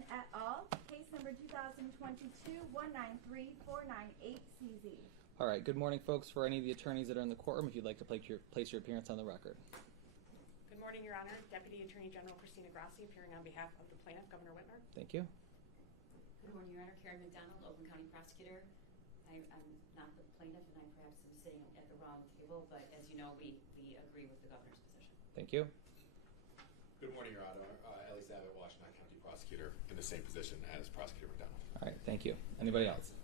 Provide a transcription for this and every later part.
Johnson et al., case number 2022-193498-CZ. All right, good morning, folks. For any of the attorneys that are in the courtroom, if you'd like to place your appearance on the record. Good morning, Your Honor. Deputy Attorney General Christina Grassi appearing on behalf of the plaintiff, Governor Whitmer. Thank you. Good morning, Your Honor. Karen McDonald, Oakland County Prosecutor. I'm not the plaintiff, and I perhaps am sitting at the wrong table, but as you know, we agree with the governor's position. Thank you. Good morning, Your Honor. Ellie Abbott, Washington County Prosecutor, in the same position as Prosecutor McDonald. All right, thank you. Anybody else?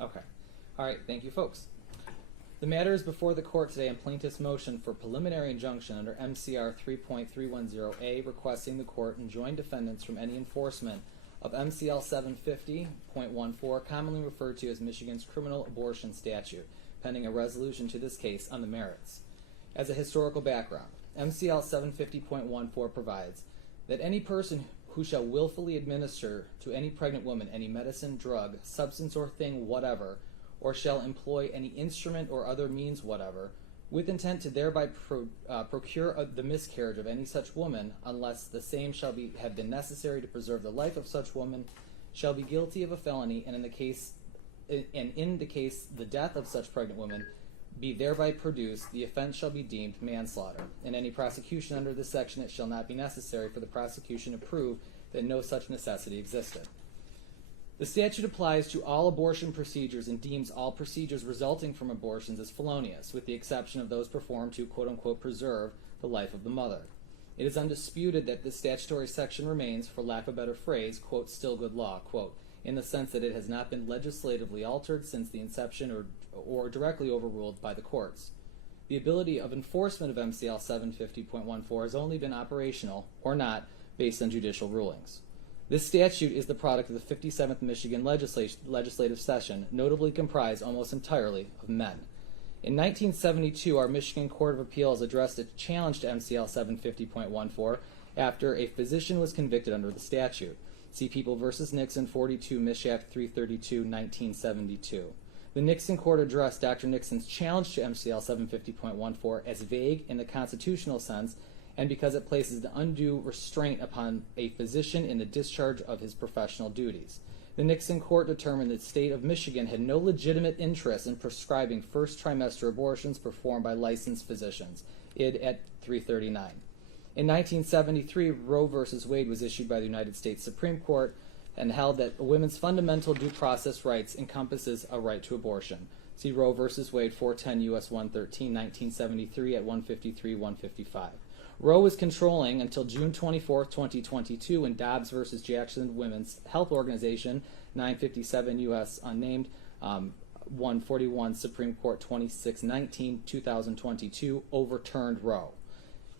Okay. All right, thank you, folks. The matter is before the court today on plaintiff's motion for preliminary injunction under MCR 3.310A, requesting the court enjoin defendants from any enforcement of MCL 750.14, commonly referred to as Michigan's criminal abortion statute, pending a resolution to this case on the merits. As a historical background, MCL 750.14 provides that any person who shall willfully administer to any pregnant woman any medicine, drug, substance, or thing whatever, or shall employ any instrument or other means whatever, with intent to thereby procure the miscarriage of any such woman, unless the same shall have been necessary to preserve the life of such woman, shall be guilty of a felony, and in the case the death of such pregnant woman be thereby produced, the offense shall be deemed manslaughter. In any prosecution under this section, it shall not be necessary for the prosecution to prove that no such necessity existed. The statute applies to all abortion procedures and deems all procedures resulting from abortions as felonious, with the exception of those performed to, quote-unquote, preserve the life of the mother. It is undisputed that this statutory section remains, for lack of a better phrase, quote, still good law, quote, in the sense that it has not been legislatively altered since the inception or directly overruled by the courts. The ability of enforcement of MCL 750.14 has only been operational, or not, based on judicial rulings. This statute is the product of the 57th Michigan legislative session, notably comprised almost entirely of men. In 1972, our Michigan Court of Appeals addressed a challenge to MCL 750.14 after a physician was convicted under the statute. See People v. Nixon, 42 Mishap 332, 1972. The Nixon court addressed Dr. Nixon's challenge to MCL 750.14 as vague in the constitutional sense, and because it places the undue restraint upon a physician in the discharge of his professional duties. The Nixon court determined that the state of Michigan had no legitimate interest in prescribing first trimester abortions performed by licensed physicians, id. at 339. In 1973, Roe v. Wade was issued by the United States Supreme Court and held that a woman's fundamental due process rights encompasses a right to abortion. See Roe v. Wade, 410 U.S. 113, 1973 at 153-155. Roe was controlling until June 24, 2022, when Dobbs v. Jackson Women's Health Organization, 957 U.S. unnamed, 141 Supreme Court 2619, 2022, overturned Roe.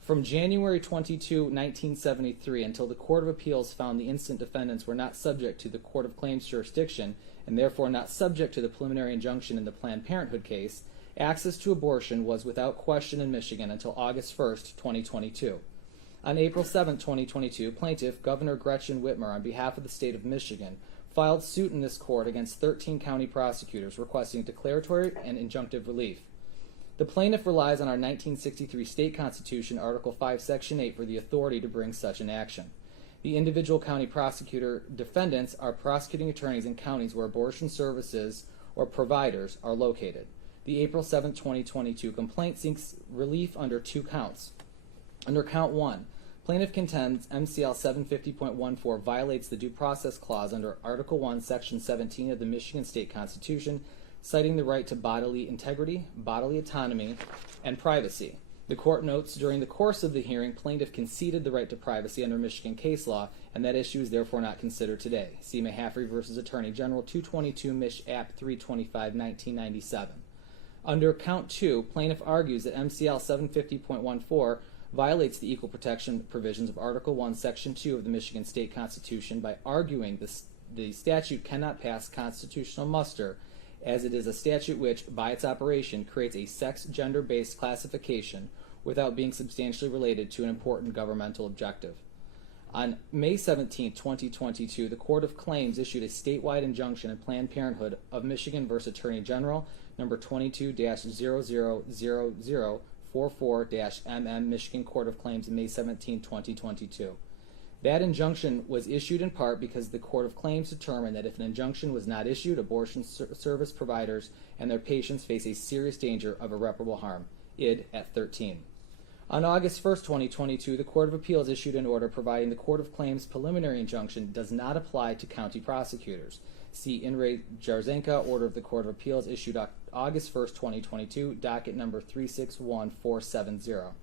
From January 22, 1973, until the Court of Appeals found the instant defendants were not subject to the Court of Claims jurisdiction and therefore not subject to the preliminary injunction in the Planned Parenthood case, access to abortion was without question in Michigan until August 1, 2022. On April 7, 2022, plaintiff Governor Gretchen Whitmer, on behalf of the state of Michigan, filed suit in this court against 13 county prosecutors requesting declaratory and injunctive relief. The plaintiff relies on our 1963 state constitution, Article 5, Section 8, for the authority to bring such an action. The individual county prosecutor defendants are prosecuting attorneys in counties where abortion services or providers are located. The April 7, 2022 complaint seeks relief under two counts. Under count 1, plaintiff contends MCL 750.14 violates the Due Process Clause under Article 1, Section 17 of the Michigan State Constitution, citing the right to bodily integrity, bodily autonomy, and privacy. The court notes during the course of the hearing, plaintiff conceded the right to privacy under Michigan case law, and that issue is therefore not considered today. See Mahaffrey v. Attorney General, 222 Mich. App 325, 1997. Under count 2, plaintiff argues that MCL 750.14 violates the equal protection provisions of Article 1, Section 2 of the Michigan State Constitution by arguing the statute cannot pass constitutional muster, as it is a statute which, by its operation, creates a sex-gender-based classification without being substantially related to an important governmental objective. On May 17, 2022, the Court of Claims issued a statewide injunction in Planned Parenthood of Michigan v. Attorney General, number 22-000044-MM, Michigan Court of Claims, May 17, 2022. That injunction was issued in part because the Court of Claims determined that if an injunction was not issued, abortion service providers and their patients face a serious danger of irreparable harm. Id. at 13. On August 1st, 2022, the Court of Appeals issued an order providing the Court of Claims preliminary injunction does not apply to county prosecutors. See In re Jarzenka, order of the Court of Appeals issued August 1st, 2022, docket number 361470.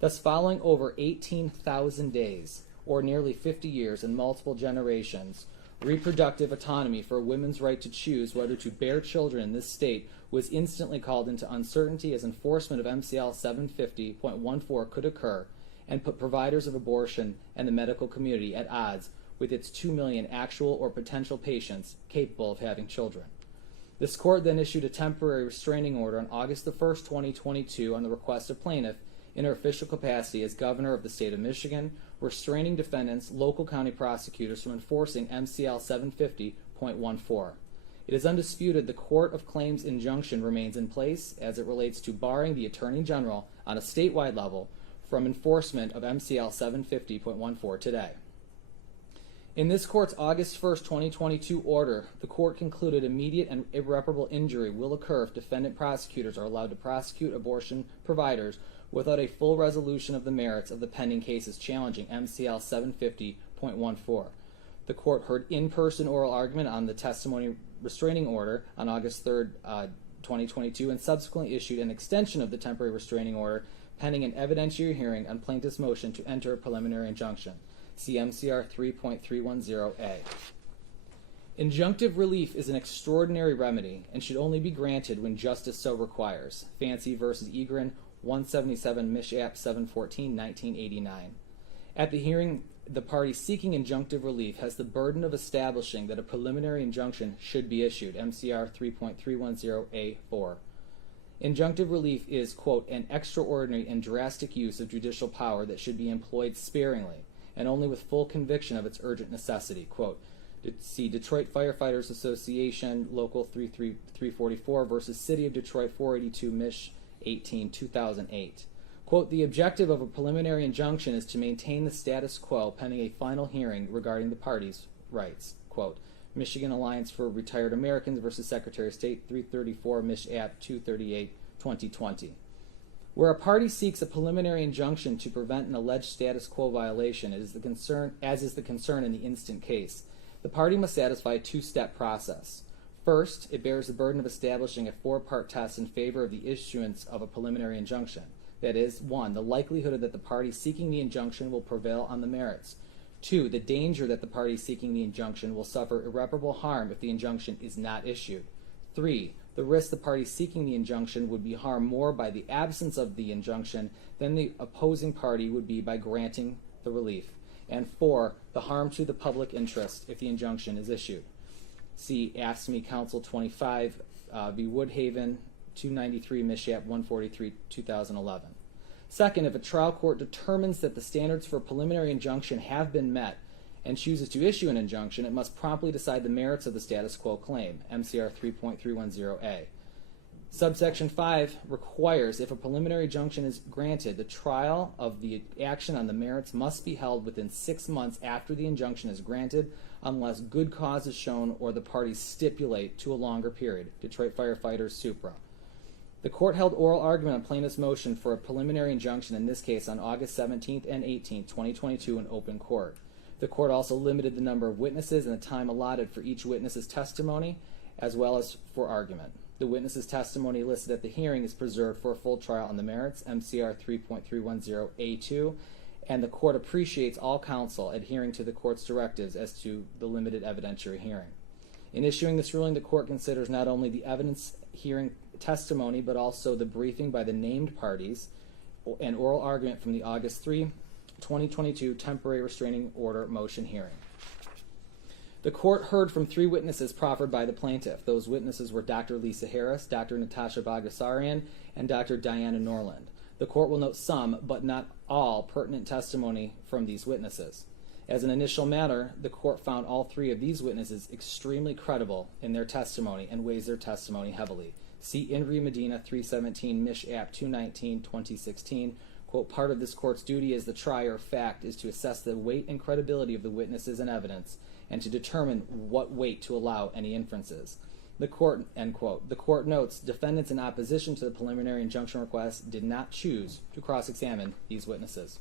Thus, following over 18,000 days, or nearly 50 years and multiple generations, reproductive autonomy for a woman's right to choose whether to bear children in this state was instantly called into uncertainty as enforcement of MCL 750.14 could occur and put providers of abortion and the medical community at odds with its 2 million actual or potential patients capable of having children. This court then issued a temporary restraining order on August the 1st, 2022 on the request of plaintiff in her official capacity as governor of the state of Michigan, restraining defendants, local county prosecutors from enforcing MCL 750.14. It is undisputed the Court of Claims injunction remains in place as it relates to barring the Attorney General on a statewide level from enforcement of MCL 750.14 today. In this court's August 1st, 2022 order, the court concluded immediate and irreparable injury will occur if defendant prosecutors are allowed to prosecute abortion providers without a full resolution of the merits of the pending cases challenging MCL 750.14. The court heard in-person oral argument on the testimony restraining order on August 3rd, 2022, and subsequently issued an extension of the temporary restraining order pending an evidentiary hearing on plaintiff's motion to enter a preliminary injunction. See MCR 3.310A. Injunctive relief is an extraordinary remedy and should only be granted when justice so requires. Fancy v. Egrin, 177 Mich. App 714, 1989. At the hearing, the party seeking injunctive relief has the burden of establishing that a preliminary injunction should be issued. MCR 3.310A4. Injunctive relief is, quote, an extraordinary and drastic use of judicial power that should be employed sparingly and only with full conviction of its urgent necessity. Quote, see Detroit Firefighters Association, Local 344 versus City of Detroit 482 Mich. 18, 2008. Quote, the objective of a preliminary injunction is to maintain the status quo pending a final hearing regarding the parties' rights. Quote, Michigan Alliance for Retired Americans versus Secretary of State 334 Mich. App 238, 2020. Where a party seeks a preliminary injunction to prevent an alleged status quo violation, as is the concern in the instant case, the party must satisfy a two-step process. First, it bears the burden of establishing a four-part test in favor of the issuance of a preliminary injunction. That is, 1, the likelihood that the party seeking the injunction will prevail on the merits. 2, the danger that the party seeking the injunction will suffer irreparable harm if the injunction is not issued. 3, the risk the party seeking the injunction would be harmed more by the absence of the injunction than the opposing party would be by granting the relief. And 4, the harm to the public interest if the injunction is issued. See AFSCME Council 25 v. Woodhaven, 293 Mich. App 143, 2011. Second, if a trial court determines that the standards for a preliminary injunction have been met and chooses to issue an injunction, it must promptly decide the merits of the status quo claim, MCR 3.310A. Subsection 5 requires, if a preliminary injunction is granted, the trial of the action on the merits must be held within 6 months after the injunction is granted, unless good cause is shown or the parties stipulate to a longer period. Detroit Firefighters, Supra. The court held oral argument on plaintiff's motion for a preliminary injunction in this case on August 17th and 18th, 2022 in open court. The court also limited the number of witnesses and the time allotted for each witness's testimony, as well as for argument. The witness's testimony listed at the hearing is preserved for a full trial on the merits, MCR 3.310A2, and the court appreciates all counsel adhering to the court's directives as to the limited evidentiary hearing. In issuing this ruling, the court considers not only the evidence hearing testimony, but also the briefing by the named parties and oral argument from the August 3, 2022 temporary restraining order motion hearing. The court heard from 3 witnesses proffered by the plaintiff. Those witnesses were Dr. Lisa Harris, Dr. Natasha Bogdasarian, and Dr. Diana Norland. The court will note some, but not all, pertinent testimony from these witnesses. As an initial matter, the court found all 3 of these witnesses extremely credible in their testimony and weighs their testimony heavily. See In re Medina 317 Mich. App 219, 2016, quote, part of this court's duty as the trier of fact is to assess the weight and credibility of the witnesses and evidence and to determine what weight to allow any inferences. The court, end quote. The court notes defendants in opposition to the preliminary injunction request did not choose to cross-examine these witnesses.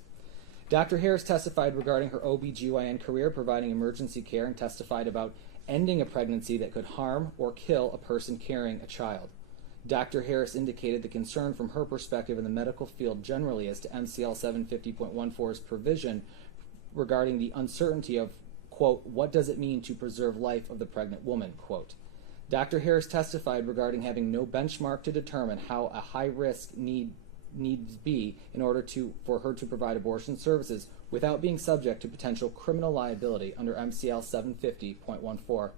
Dr. Harris testified regarding her OB/GYN career providing emergency care and testified about ending a pregnancy that could harm or kill a person carrying a child. Dr. Harris indicated the concern from her perspective in the medical field generally as to MCL 750.14's provision regarding the uncertainty of, quote, what does it mean to preserve life of the pregnant woman, quote. Dr. Harris testified regarding having no benchmark to determine how a high risk needs be in order for her to provide abortion services without being subject to potential criminal liability under MCL 750.14.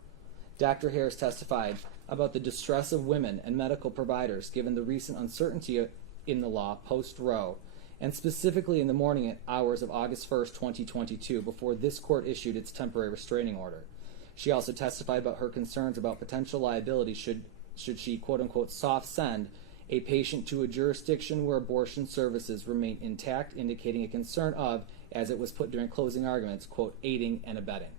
Dr. Harris testified about the distress of women and medical providers given the recent uncertainty in the law post-Roe, and specifically in the morning hours of August 1st, 2022, before this court issued its temporary restraining order. She also testified about her concerns about potential liability should she, quote-unquote, soft-send a patient to a jurisdiction where abortion services remain intact, indicating a concern of, as it was put during closing arguments, quote, aiding and abetting.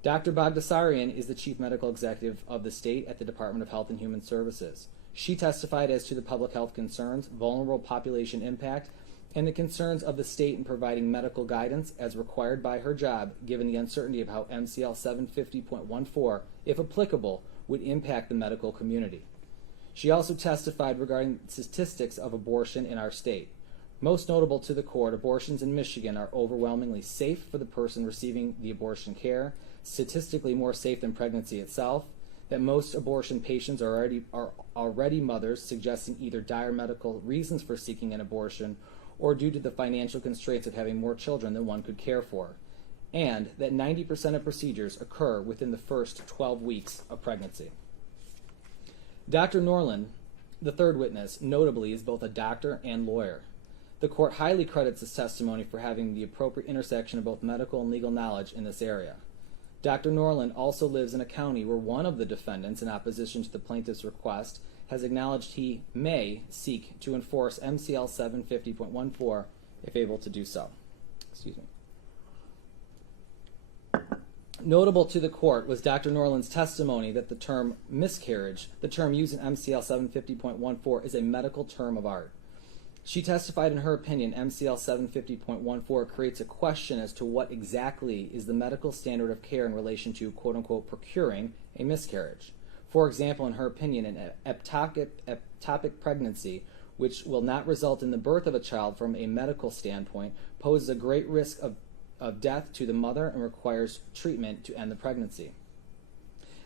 Dr. Bagdasarian is the chief medical executive of the state at the Department of Health and Human Services. She testified as to the public health concerns, vulnerable population impact, and the concerns of the state in providing medical guidance as required by her job, given the uncertainty of how MCL 750.14, if applicable, would impact the medical community. She also testified regarding statistics of abortion in our state. Most notable to the court, abortions in Michigan are overwhelmingly safe for the person receiving the abortion care, statistically more safe than pregnancy itself, that most abortion patients are already mothers, suggesting either dire medical reasons for seeking an abortion or due to the financial constraints of having more children than one could care for, and that 90% of procedures occur within the first 12 weeks of pregnancy. Dr. Norland, the third witness, notably is both a doctor and lawyer. The court highly credits his testimony for having the appropriate intersection of both medical and legal knowledge in this area. Dr. Norland also lives in a county where one of the defendants, in opposition to the plaintiff's request, has acknowledged he may seek to enforce MCL 750.14 if able to do so. Excuse me. Notable to the court was Dr. Norland's testimony that the term miscarriage, the term used in MCL 750.14, is a medical term of art. She testified in her opinion MCL 750.14 creates a question as to what exactly is the medical standard of care in relation to, quote-unquote, procuring a miscarriage. For example, in her opinion, an ectopic pregnancy, which will not result in the birth of a child from a medical standpoint, poses a great risk of death to the mother and requires treatment to end the pregnancy.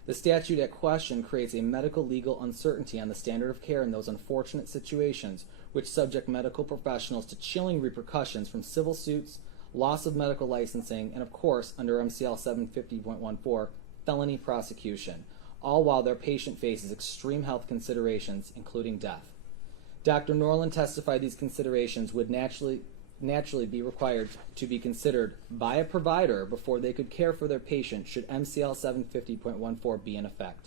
The statute at question creates a medical legal uncertainty on the standard of care in those unfortunate situations which subject medical professionals to chilling repercussions from civil suits, loss of medical licensing, and of course, under MCL 750.14, felony prosecution, all while their patient faces extreme health considerations, including death. Dr. Norland testified these considerations would naturally be required to be considered by a provider before they could care for their patient should MCL 750.14 be in effect.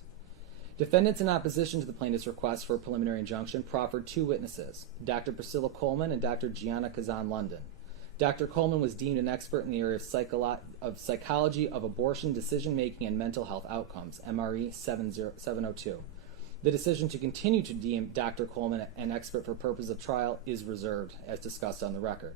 Defendants in opposition to the plaintiff's request for a preliminary injunction proffered two witnesses, Dr. Priscilla Coleman and Dr. Gianna Kazan-London. Dr. Coleman was deemed an expert in the area of psychology of abortion decision-making and mental health outcomes, MRE 702. The decision to continue to deem Dr. Coleman an expert for purpose of trial is reserved, as discussed on the record.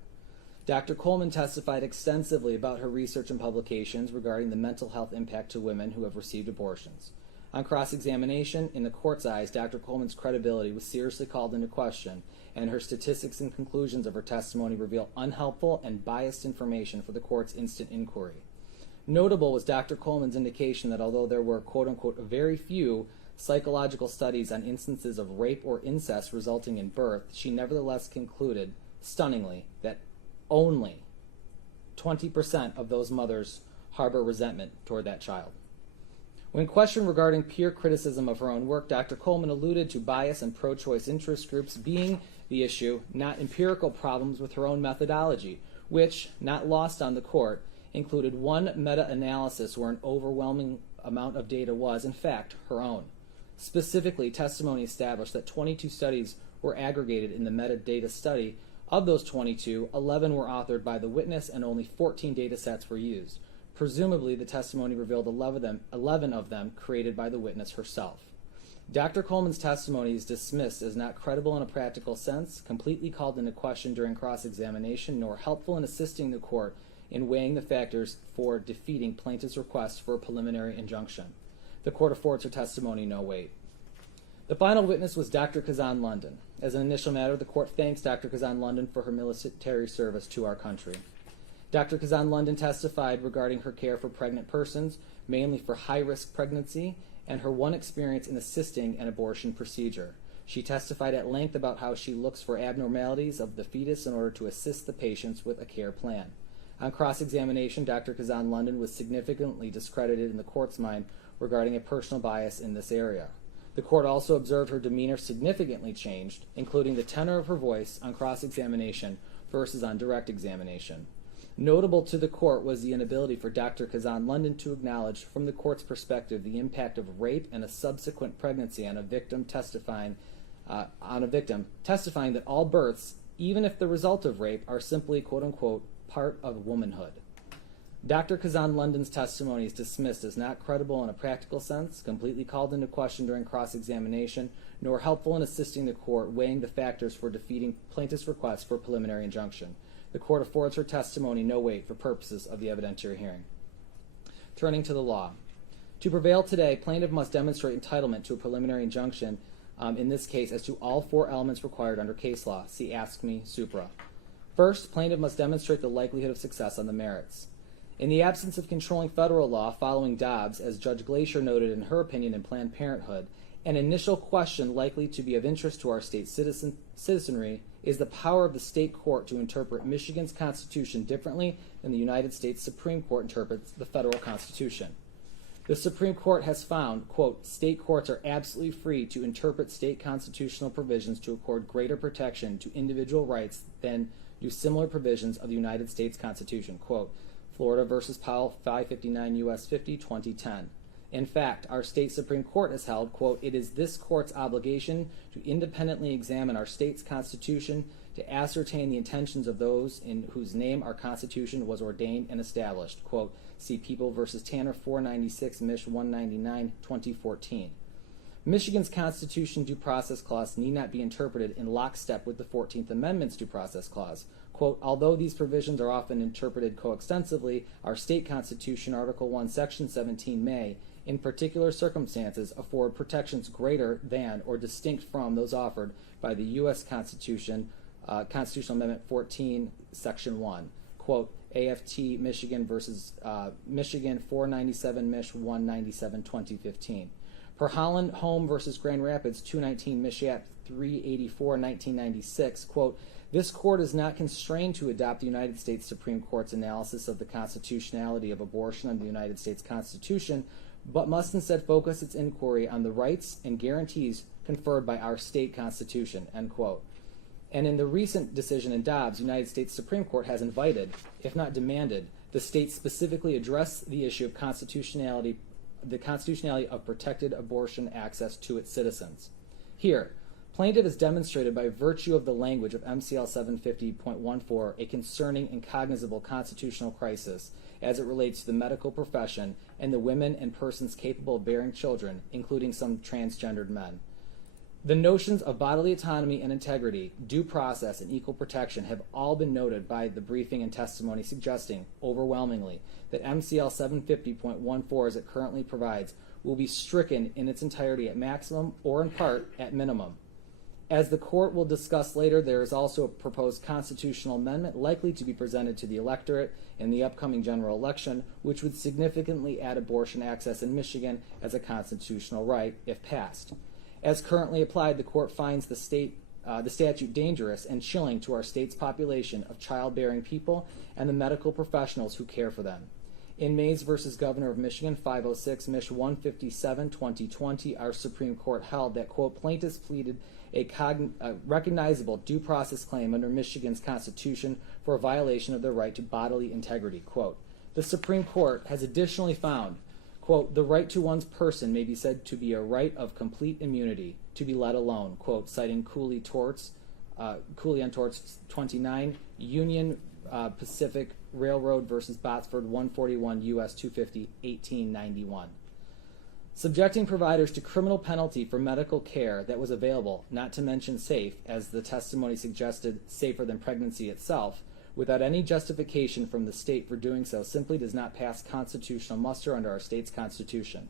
Dr. Coleman testified extensively about her research and publications regarding the mental health impact to women who have received abortions. On cross-examination, in the court's eyes, Dr. Coleman's credibility was seriously called into question, and her statistics and conclusions of her testimony reveal unhelpful and biased information for the court's instant inquiry. Notable was Dr. Coleman's indication that although there were, quote-unquote, very few psychological studies on instances of rape or incest resulting in birth, she nevertheless concluded, stunningly, that only 20% of those mothers harbor resentment toward that child. When questioned regarding peer criticism of her own work, Dr. Coleman alluded to bias and pro-choice interest groups being the issue, not empirical problems with her own methodology, which, not lost on the court, included one meta-analysis where an overwhelming amount of data was, in fact, her own. Specifically, testimony established that 22 studies were aggregated in the metadata study Of those 22, 11 were authored by the witness and only 14 data sets were used. Presumably, the testimony revealed 11 of them created by the witness herself. Dr. Coleman's testimony is dismissed as not credible in a practical sense, completely called into question during cross-examination, nor helpful in assisting the court in weighing the factors for defeating plaintiff's request for a preliminary injunction. The court affords her testimony no weight. The final witness was Dr. Kazan London. As an initial matter, the court thanks Dr. Kazan London for her military service to our country. Dr. Kazan London testified regarding her care for pregnant persons, mainly for high-risk pregnancy, and her one experience in assisting an abortion procedure. She testified at length about how she looks for abnormalities of the fetus in order to assist the patients with a care plan. On cross-examination, Dr. Kazan London was significantly discredited in the court's mind regarding a personal bias in this area. The court also observed her demeanor significantly changed, including the tenor of her voice on cross-examination versus on direct examination. Notable to the court was the inability for Dr. Kazan London to acknowledge, from the court's perspective, the impact of rape and a subsequent pregnancy on a victim, testifying that all births, even if the result of rape, are simply, quote-unquote, part of womanhood. Dr. Kazan London's testimony is dismissed as not credible in a practical sense, completely called into question during cross-examination, nor helpful in assisting the court weighing the factors for defeating plaintiff's request for a preliminary injunction. The court affords her testimony no weight for purposes of the evidentiary hearing. Turning to the law. To prevail today, plaintiff must demonstrate entitlement to a preliminary injunction, in this case, as to all four elements required under case law. See Ask Me, Supra. First, plaintiff must demonstrate the likelihood of success on the merits. In the absence of controlling federal law following Dobbs, as Judge Glacier noted in her opinion in Planned Parenthood, an initial question likely to be of interest to our state citizenry is the power of the state court to interpret Michigan's Constitution differently than the United States Supreme Court interprets the federal Constitution. The Supreme Court has found, quote, state courts are absolutely free to interpret state constitutional provisions to accord greater protection to individual rights than do similar provisions of the United States Constitution, quote, Florida versus Powell, 559 U.S. 50, 2010. In fact, our state Supreme Court has held, quote, it is this court's obligation to independently examine our state's constitution to ascertain the intentions of those in whose name our constitution was ordained and established, quote, see People versus Tanner, 496, Mich. 199, 2014. Michigan's Constitution Due Process Clause need not be interpreted in lockstep with the 14th Amendment's Due Process Clause. Quote, although these provisions are often interpreted coextensively, our state constitution, Article 1, Section 17 may, in particular circumstances, afford protections greater than or distinct from those offered by the U.S. Constitution, Constitutional Amendment 14, Section 1. Quote, AFT Michigan versus Michigan 497 Mich. 197, 2015. Per Holland Home versus Grand Rapids 219 Mishat 384, 1996, quote, this court is not constrained to adopt the United States Supreme Court's analysis of the constitutionality of abortion under the United States Constitution, but must instead focus its inquiry on the rights and guarantees conferred by our state constitution, end quote. And in the recent decision in Dobbs, the United States Supreme Court has invited, if not demanded, the state specifically address the issue of the constitutionality of protected abortion access to its citizens. Here, plaintiff has demonstrated by virtue of the language of MCL 750.14 a concerning and cognizable constitutional crisis as it relates to the medical profession and the women and persons capable of bearing children, including some transgendered men. The notions of bodily autonomy and integrity, due process, and equal protection have all been noted by the briefing and testimony, suggesting, overwhelmingly, that MCL 750.14 as it currently provides will be stricken in its entirety at maximum or in part at minimum. As the court will discuss later, there is also a proposed constitutional amendment likely to be presented to the electorate in the upcoming general election, which would significantly add abortion access in Michigan as a constitutional right if passed. As currently applied, the court finds the statute dangerous and chilling to our state's population of childbearing people and the medical professionals who care for them. In Mays versus Governor of Michigan, 506 Mich. 157, 2020, our Supreme Court held that, quote, plaintiffs pleaded a recognizable due process claim under Michigan's Constitution for a violation of their right to bodily integrity, quote. The Supreme Court has additionally found, quote, the right to one's person may be said to be a right of complete immunity, to be let alone, quote, citing Cooley torts, Cooley on Torts 29, Union Pacific Railroad versus Botsford 141 U.S. 250, 1891. Subjecting providers to criminal penalty for medical care that was available, not to mention safe, as the testimony suggested, safer than pregnancy itself, without any justification from the state for doing so, simply does not pass constitutional muster under our state's constitution.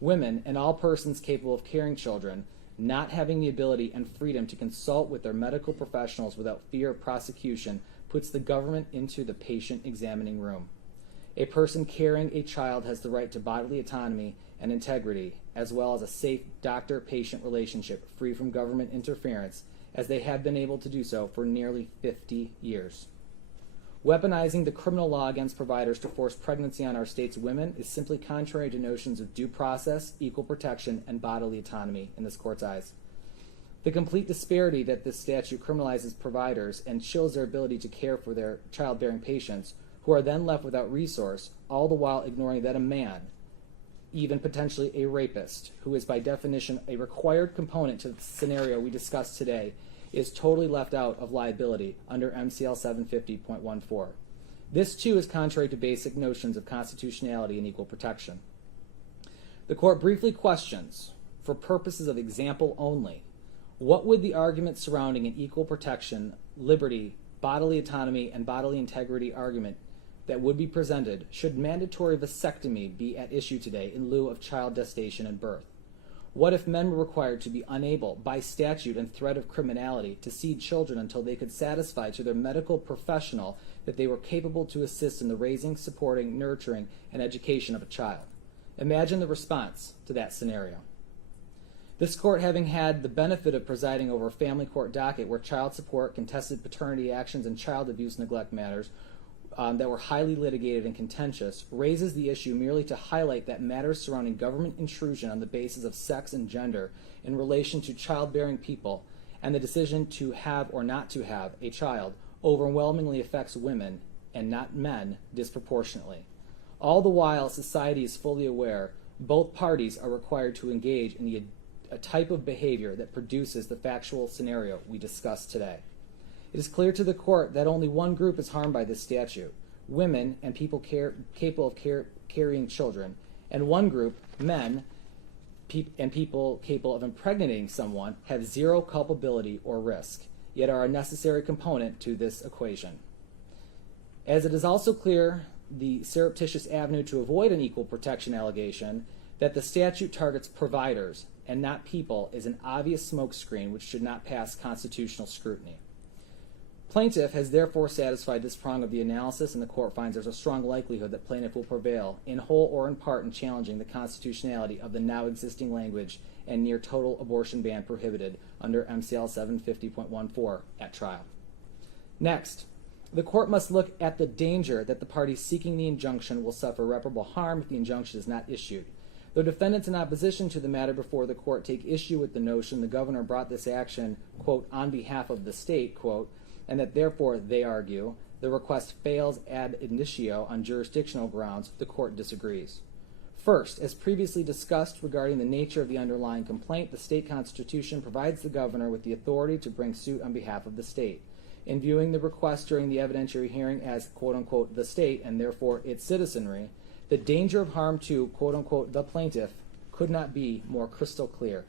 Women and all persons capable of carrying children, not having the ability and freedom to consult with their medical professionals without fear of prosecution, puts the government into the patient examining room. A person carrying a child has the right to bodily autonomy and integrity, as well as a safe doctor-patient relationship free from government interference, as they have been able to do so for nearly 50 years. Weaponizing the criminal law against providers to force pregnancy on our state's women is simply contrary to notions of due process, equal protection, and bodily autonomy in this court's eyes. The complete disparity that this statute criminalizes providers and chills their ability to care for their childbearing patients, who are then left without resource, all the while ignoring that a man, even potentially a rapist, who is by definition a required component to the scenario we discussed today, is totally left out of liability under MCL 750.14. This, too, is contrary to basic notions of constitutionality and equal protection. The court briefly questions, for purposes of example only, what would the argument surrounding an equal protection, liberty, bodily autonomy, and bodily integrity argument that would be presented should mandatory vasectomy be at issue today in lieu of child gestation and birth? What if men were required to be unable, by statute and threat of criminality, to seed children until they could satisfy to their medical professional that they were capable to assist in the raising, supporting, nurturing, and education of a child? Imagine the response to that scenario. This court, having had the benefit of presiding over a family court docket where child support, contested paternity actions, and child abuse neglect matters that were highly litigated and contentious, raises the issue merely to highlight that matters surrounding government intrusion on the basis of sex and gender in relation to childbearing people and the decision to have or not to have a child overwhelmingly affects women and not men disproportionately. All the while society is fully aware both parties are required to engage in a type of behavior that produces the factual scenario we discussed today. It is clear to the court that only one group is harmed by this statute, women and people capable of carrying children, and one group, men and people capable of impregnating someone, have zero culpability or risk, yet are a necessary component to this equation. As it is also clear the surreptitious avenue to avoid an equal protection allegation that the statute targets providers and not people is an obvious smokescreen which should not pass constitutional scrutiny. Plaintiff has therefore satisfied this prong of the analysis, and the court finds there's a strong likelihood that plaintiff will prevail, in whole or in part, in challenging the constitutionality of the now existing language and near total abortion ban prohibited under MCL 750.14 at trial. Next, the court must look at the danger that the parties seeking the injunction will suffer irreparable harm if the injunction is not issued. Though defendants in opposition to the matter before the court take issue with the notion the governor brought this action, quote, on behalf of the state, quote, and that therefore, they argue, the request fails ad initio on jurisdictional grounds, the court disagrees. First, as previously discussed regarding the nature of the underlying complaint, the state constitution provides the governor with the authority to bring suit on behalf of the state. In viewing the request during the evidentiary hearing as, quote-unquote, the state, and therefore its citizenry, the danger of harm to, quote-unquote, the plaintiff could not be more crystal clear.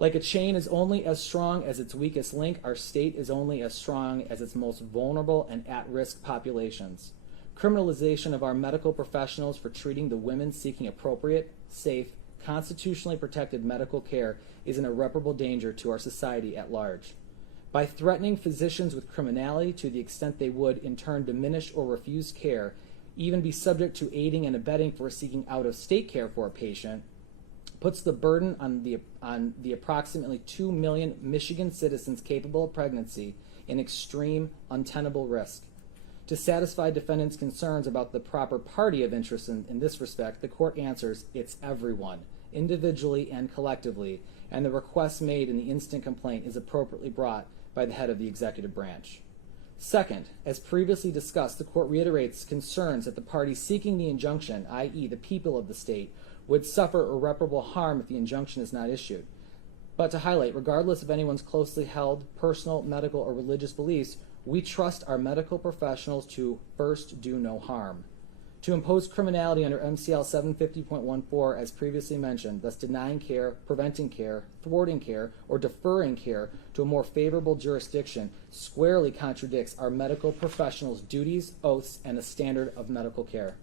Like a chain is only as strong as its weakest link, our state is only as strong as its most vulnerable and at-risk populations. Criminalization of our medical professionals for treating the women seeking appropriate, safe, constitutionally protected medical care is an irreparable danger to our society at large. By threatening physicians with criminality to the extent they would in turn diminish or refuse care, even be subject to aiding and abetting for seeking out-of-state care for a patient, puts the burden on the approximately 2 million Michigan citizens capable of pregnancy in extreme, untenable risk. To satisfy defendants' concerns about the proper party of interest in this respect, the court answers it's everyone, individually and collectively, and the request made in the instant complaint is appropriately brought by the head of the executive branch. Second, as previously discussed, the court reiterates concerns that the parties seeking the injunction, i.e. the people of the state, would suffer irreparable harm if the injunction is not issued. but to highlight, regardless of anyone's closely held personal, medical, or religious beliefs, we trust our medical professionals to first do no harm. To impose criminality under MCL 750.14, as previously mentioned, thus denying care, preventing care, thwarting care, or deferring care to a more favorable jurisdiction, squarely contradicts our medical professionals' duties, oaths, and a standard of medical care.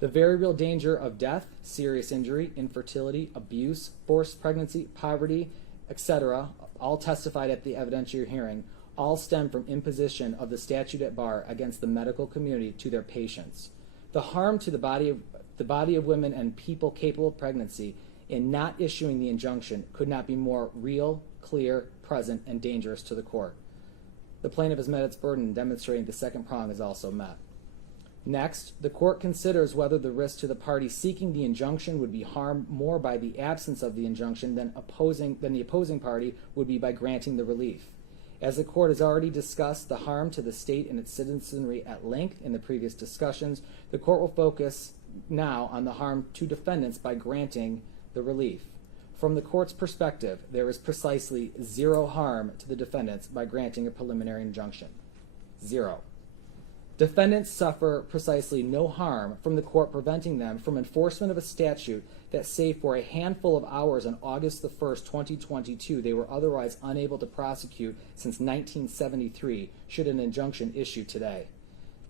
The very real danger of death, serious injury, infertility, abuse, forced pregnancy, poverty, etc., all testified at the evidentiary hearing, all stem from imposition of the statute at bar against the medical community to their patients. The harm to the body of women and people capable of pregnancy in not issuing the injunction could not be more real, clear, present, and dangerous to the court. The plaintiff has met its burden in demonstrating the second prong is also met. Next, the court considers whether the risk to the party seeking the injunction would be harmed more by the absence of the injunction than the opposing party would be by granting the relief. As the court has already discussed the harm to the state and its citizenry at length in the previous discussions, the court will focus now on the harm to defendants by granting the relief. From the court's perspective, there is precisely zero harm to the defendants by granting a preliminary injunction. Zero. Defendants suffer precisely no harm from the court preventing them from enforcement of a statute that, save for a handful of hours on August the 1st, 2022, they were otherwise unable to prosecute since 1973 should an injunction issue today.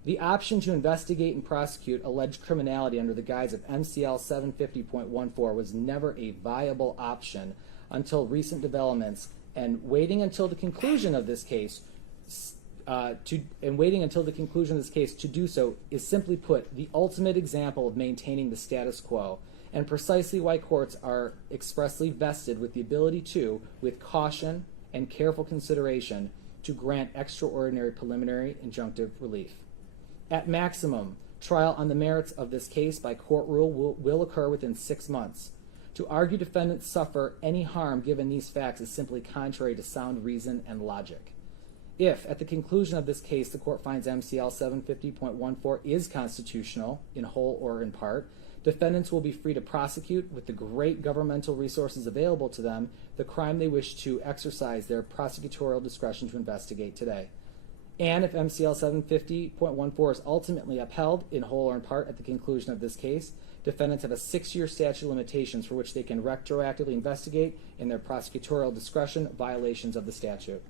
The option to investigate and prosecute alleged criminality under the guise of MCL 750.14 was never a viable option until recent developments, and waiting until the conclusion of this case to do so is, simply put, the ultimate example of maintaining the status quo, and precisely why courts are expressly vested with the ability to, with caution and careful consideration, to grant extraordinary preliminary injunctive relief. At maximum, trial on the merits of this case by court rule will occur within 6 months. To argue defendants suffer any harm given these facts is simply contrary to sound reason and logic. If, at the conclusion of this case, the court finds MCL 750.14 is constitutional, in whole or in part, defendants will be free to prosecute, with the great governmental resources available to them, the crime they wish to exercise their prosecutorial discretion to investigate today. And if MCL 750.14 is ultimately upheld, in whole or in part, at the conclusion of this case, defendants have a 6-year statute of limitations for which they can retroactively investigate, in their prosecutorial discretion, violations of the statute.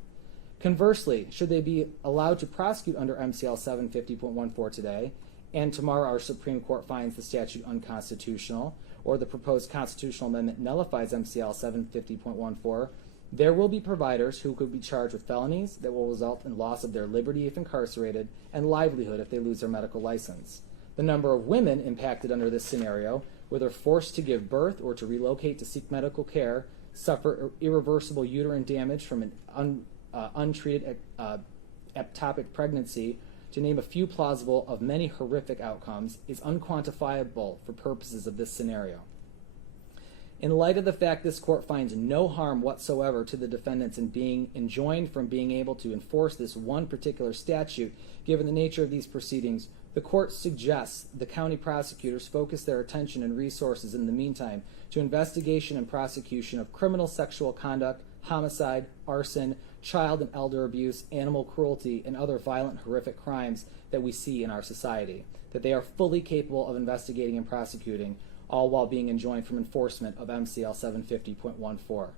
Conversely, should they be allowed to prosecute under MCL 750.14 today, and tomorrow our Supreme Court finds the statute unconstitutional, or the proposed constitutional amendment nullifies MCL 750.14, there will be providers who could be charged with felonies that will result in loss of their liberty if incarcerated, and livelihood if they lose their medical license. The number of women impacted under this scenario, whether forced to give birth or to relocate to seek medical care, suffer irreversible uterine damage from an untreated ectopic pregnancy, to name a few plausible of many horrific outcomes, is unquantifiable for purposes of this scenario. In light of the fact this court finds no harm whatsoever to the defendants in being enjoined from being able to enforce this one particular statute, given the nature of these proceedings, the court suggests the county prosecutors focus their attention and resources in the meantime to investigation and prosecution of criminal sexual conduct, homicide, arson, child and elder abuse, animal cruelty, and other violent, horrific crimes that we see in our society, that they are fully capable of investigating and prosecuting, all while being enjoined from enforcement of MCL 750.14.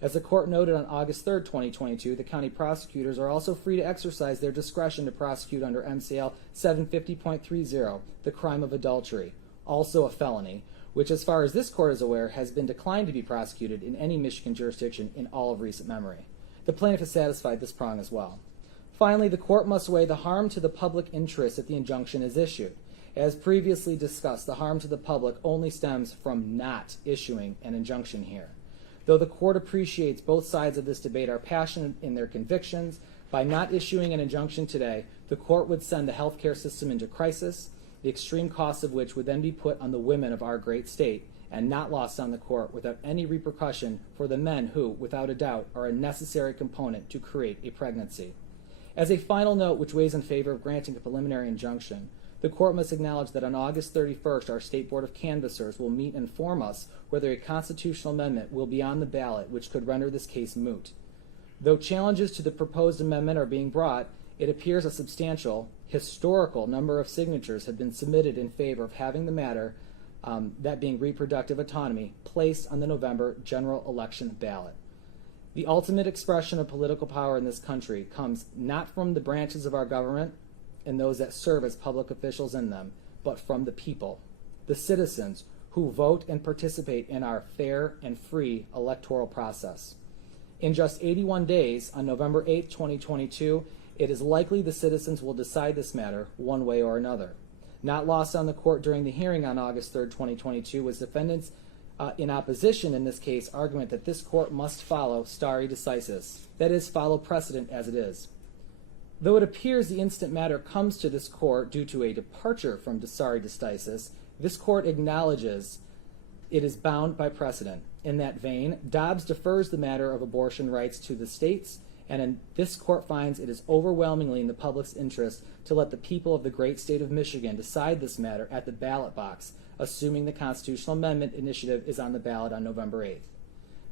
As the court noted on August 3rd, 2022, the county prosecutors are also free to exercise their discretion to prosecute under MCL 750.30, the crime of adultery, also a felony, which, as far as this court is aware, has been declined to be prosecuted in any Michigan jurisdiction in all of recent memory. The plaintiff has satisfied this prong as well. Finally, the court must weigh the harm to the public interest that the injunction is issued. As previously discussed, the harm to the public only stems from not issuing an injunction here. Though the court appreciates both sides of this debate are passionate in their convictions, by not issuing an injunction today, the court would send the healthcare system into crisis, the extreme cost of which would then be put on the women of our great state, and not lost on the court without any repercussion for the men who, without a doubt, are a necessary component to create a pregnancy. As a final note which weighs in favor of granting a preliminary injunction, The court must acknowledge that on August 31st, our State Board of Canvassers will meet and inform us whether a constitutional amendment will be on the ballot, which could render this case moot. Though challenges to the proposed amendment are being brought, it appears a substantial, historical number of signatures have been submitted in favor of having the matter, that being reproductive autonomy, placed on the November general election ballot. The ultimate expression of political power in this country comes not from the branches of our government and those that serve as public officials in them, but from the people, the citizens who vote and participate in our fair and free electoral process. In just 81 days, on November 8, 2022, it is likely the citizens will decide this matter one way or another. Not lost on the court during the hearing on August 3, 2022, was defendants in opposition in this case argument that this court must follow stare decisis, that is, follow precedent as it is. Though it appears the instant matter comes to this court due to a departure from stare decisis, this court acknowledges it is bound by precedent. In that vein, Dobbs defers the matter of abortion rights to the states, and this court finds it is overwhelmingly in the public's interest to let the people of the great state of Michigan decide this matter at the ballot box, assuming the constitutional amendment initiative is on the ballot on November 8th.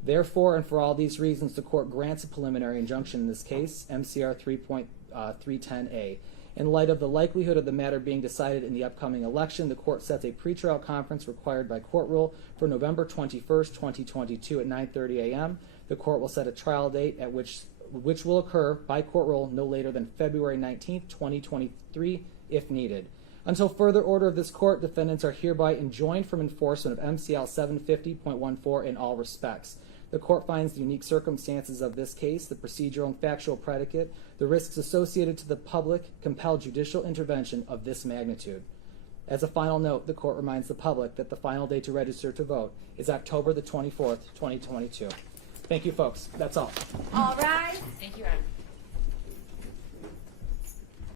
Therefore, and for all these reasons, the court grants a preliminary injunction in this case, MCR 3.310A. In light of the likelihood of the matter being decided in the upcoming election, the court sets a pretrial conference required by court rule for November 21st, 2022 at 9:30 a.m. The court will set a trial date at which will occur by court rule no later than February 19th, 2023, if needed. Until further order of this court, defendants are hereby enjoined from enforcement of MCL 750.14 in all respects. The court finds the unique circumstances of this case, the procedural and factual predicate, the risks associated to the public, compel judicial intervention of this magnitude. As a final note, the court reminds the public that the final day to register to vote is October the 24th, 2022. Thank you, folks. That's all. All rise. Thank you, Your Honor.